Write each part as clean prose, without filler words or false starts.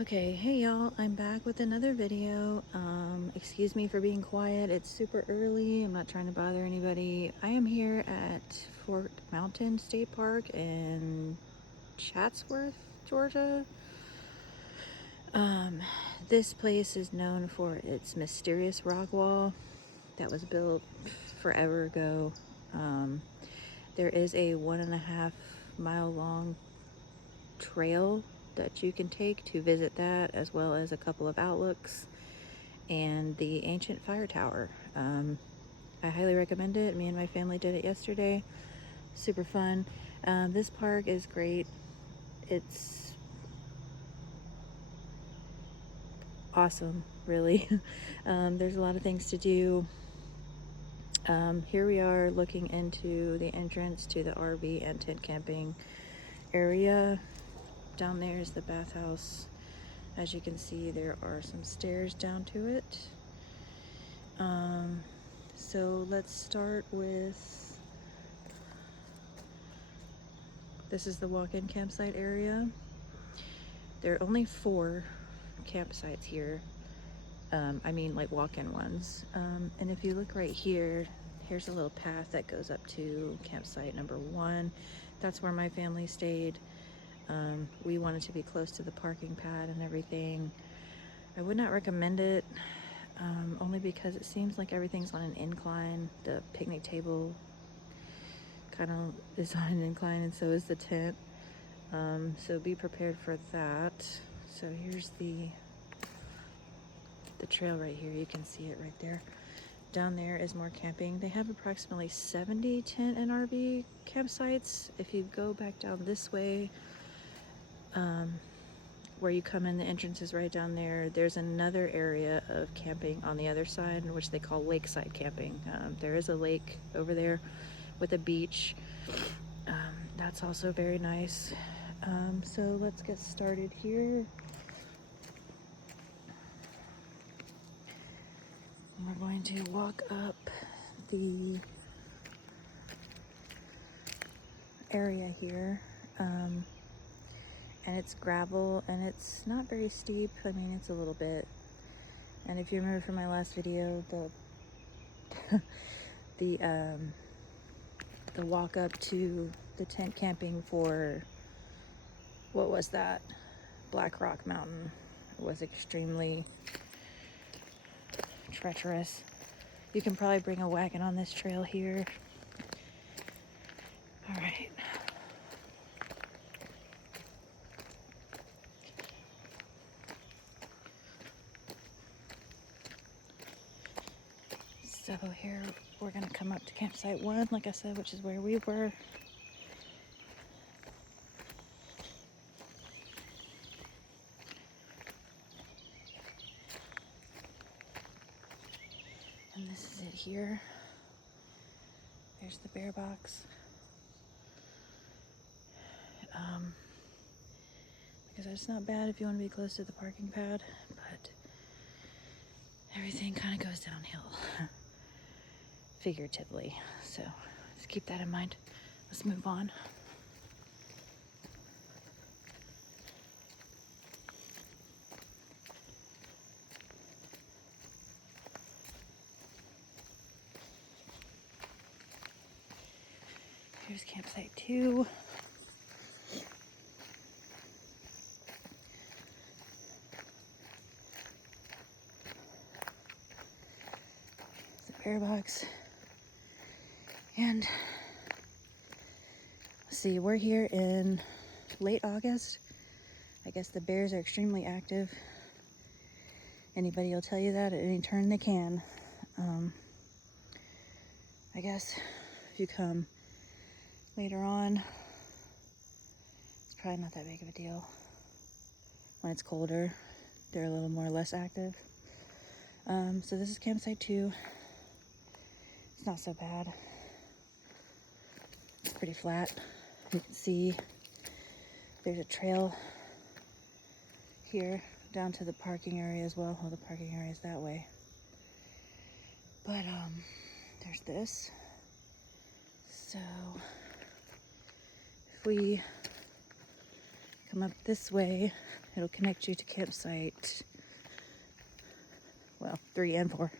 Okay, hey y'all, I'm back with another video. Excuse me for being quiet. It's super early. I'm not trying to bother anybody. I am here at Fort Mountain State Park in Chatsworth, Georgia. This place is known for its mysterious rock wall that was built forever ago. There is a 1.5 mile long trail that you can take to visit that, as well as a couple of outlooks and the ancient fire tower. I highly recommend it. Me and my family did it yesterday. Super fun. This park is great. It's awesome, really. There's a lot of things to do. Here we are looking into the entrance to the RV and tent camping area. Down there is the bathhouse. As you can see, there are some stairs down to it. So let's start with, this is the walk-in campsite area. There are only 4 campsites here. I mean, like walk-in ones. And if you look right here, here's a little path that goes up to campsite number 1. That's where my family stayed. We wanted to be close to the parking pad and everything. I would not recommend it, only because it seems like everything's on an incline. The picnic table kind of is on an incline, and so is the tent. So be prepared for that. So here's the trail right here. You can see it right there. Down there is more camping. They have approximately 70 tent and RV campsites. If you go back down this way, where you come in, the entrance is right down there. There's another area of camping on the other side, which they call lakeside camping. There is a lake over there with a beach. That's also very nice. So let's get started here. We're going to walk up the area here. And it's gravel, and it's not very steep. I mean, it's a little bit. And if you remember from my last video, the walk up to the tent camping for, what was that, Black Rock Mountain, was extremely treacherous. You can probably bring a wagon on this trail here. All right. So here we're gonna come up to campsite 1, like I said, which is where we were. And this is it here. There's the bear box. Like I said, it's not bad if you want to be close to the parking pad, but everything kind of goes downhill, figuratively. So just keep that in mind. Let's move on. Here's campsite 2. The bear box. And let's see, we're here in late August. I guess the bears are extremely active. Anybody will tell you that at any turn they can. I guess if you come later on, it's probably not that big of a deal. When it's colder, they're a little more less active. So this is campsite 2. It's not so bad. It's pretty flat. You can see there's a trail here down to the parking area as well. Well, the parking area is that way. But there's this. So if we come up this way, it'll connect you to campsite, well, 3 and 4.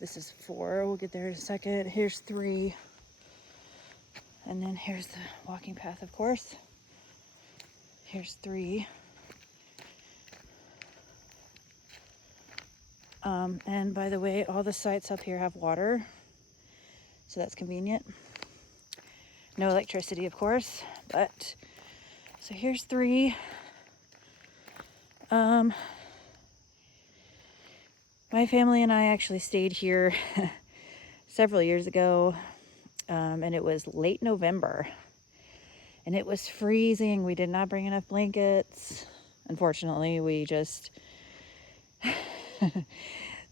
This is 4, we'll get there in a second. Here's 3. And then here's the walking path, of course. Here's 3. And by the way, all the sites up here have water, so that's convenient. No electricity, of course, but so here's 3. My family and I actually stayed here several years ago, and it was late November, and it was freezing. We did not bring enough blankets. Unfortunately, we just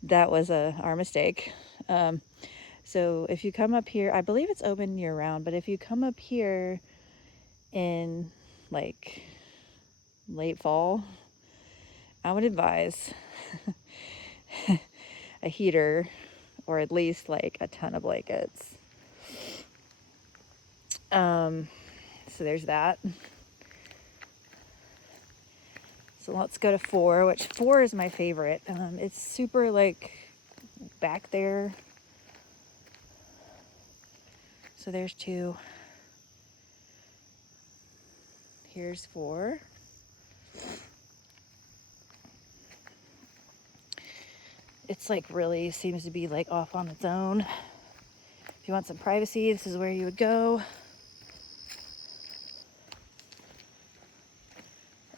that was our mistake. So if you come up here, I believe it's open year round, but if you come up here in like late fall, I would advise a heater, or at least like a ton of blankets. So there's that. So let's go to 4, which 4 is my favorite. It's super like back there. So there's 2. Here's 4. It's like really seems to be like off on its own. If you want some privacy, this is where you would go.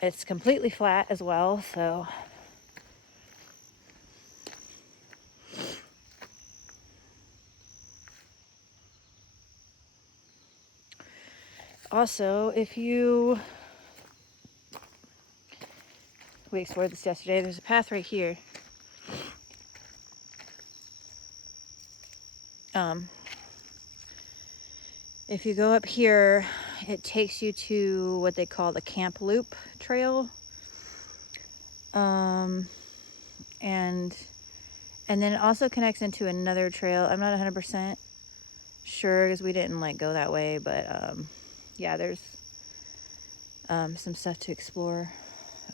It's completely flat as well, so also, if you, we explored this yesterday, there's a path right here. If you go up here, it takes you to what they call the Camp Loop Trail. And then it also connects into another trail. I'm not 100% sure because we didn't like go that way, but yeah, there's some stuff to explore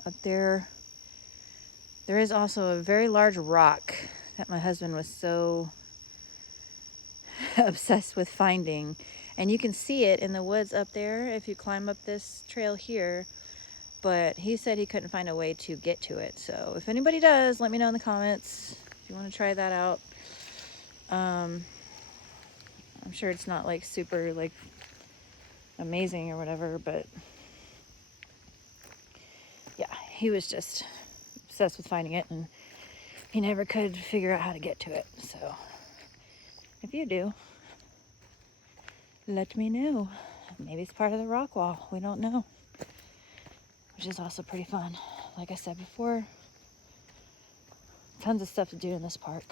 up there. There is also a very large rock that my husband was so obsessed with finding, and you can see it in the woods up there if you climb up this trail here, but he said he couldn't find a way to get to it. So if anybody does, let me know in the comments if you want to try that out. I'm sure it's not like super like amazing or whatever, but yeah, he was just obsessed with finding it, and he never could figure out how to get to it. So if you do, let me know. Maybe it's part of the rock wall, we don't know, which is also pretty fun. Like I said before, tons of stuff to do in this park.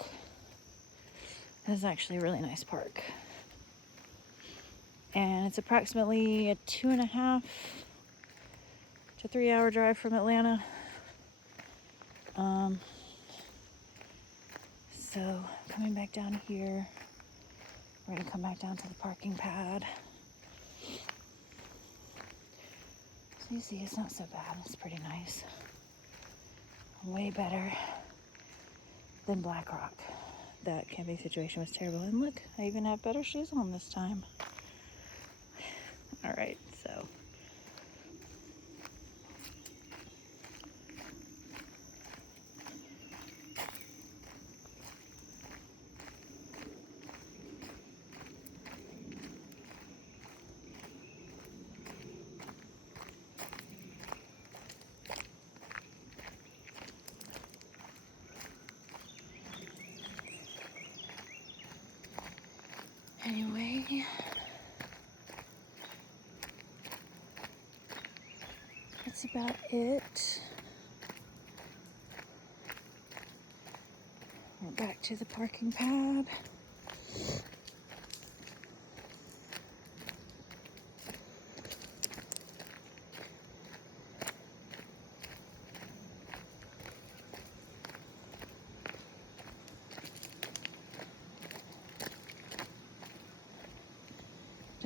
This is actually a really nice park, and it's approximately a 2.5 to 3 hour drive from Atlanta. So coming back down here, we're gonna come back down to the parking pad. So you see, it's not so bad. It's pretty nice. Way better than Black Rock. That camping situation was terrible. And look, I even have better shoes on this time. All right, so. Anyway, that's about it. We're back to the parking pad.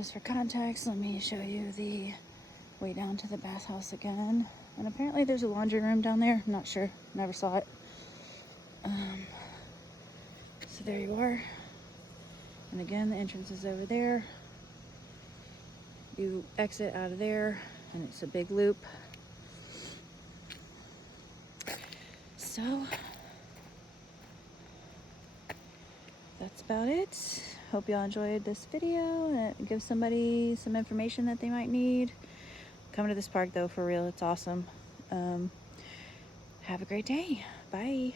just for context, let me show you the way down to the bathhouse again. And apparently there's a laundry room down there. I'm not sure, never saw it. So there you are. And again, the entrance is over there. You exit out of there and it's a big loop. So that's about it. Hope y'all enjoyed this video. Give somebody some information that they might need. Come to this park though, for real, it's awesome. Have a great day. Bye.